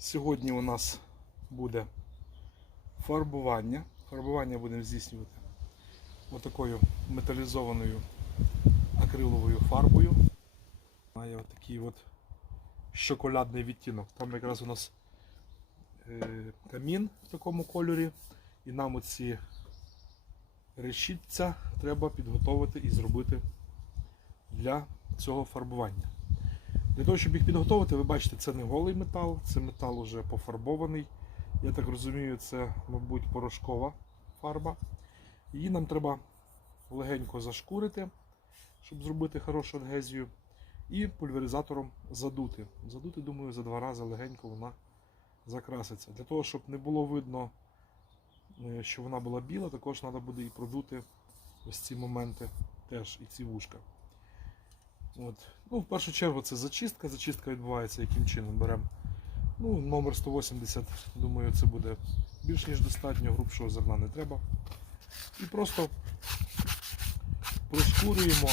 Сьогодні у нас буде фарбування. Фарбування будемо здійснювати отакою металізованою акриловою фарбою. Має отакий от шоколадний відтінок. Там якраз у нас е, камін в такому кольорі. І нам оці решітця треба підготовити і зробити для цього фарбування. Для того, щоб їх підготовити, ви бачите, це не голий метал, це метал уже пофарбований. Я так розумію, це, мабуть, порошкова фарба. Її нам треба легенько зашкурити, щоб зробити хорошу адгезію. І пульверизатором задути. Задути, думаю, за два рази легенько вона закраситься. Для того, щоб не було видно, е, що вона була біла, також треба буде і продути ось ці моменти теж і ці вушка. От. Ну, в першу чергу це зачистка. Зачистка відбувається яким чином. Беремо ну, номер 180, думаю, це буде більш ніж достатньо, грубшого зерна не треба. І просто прошкурюємо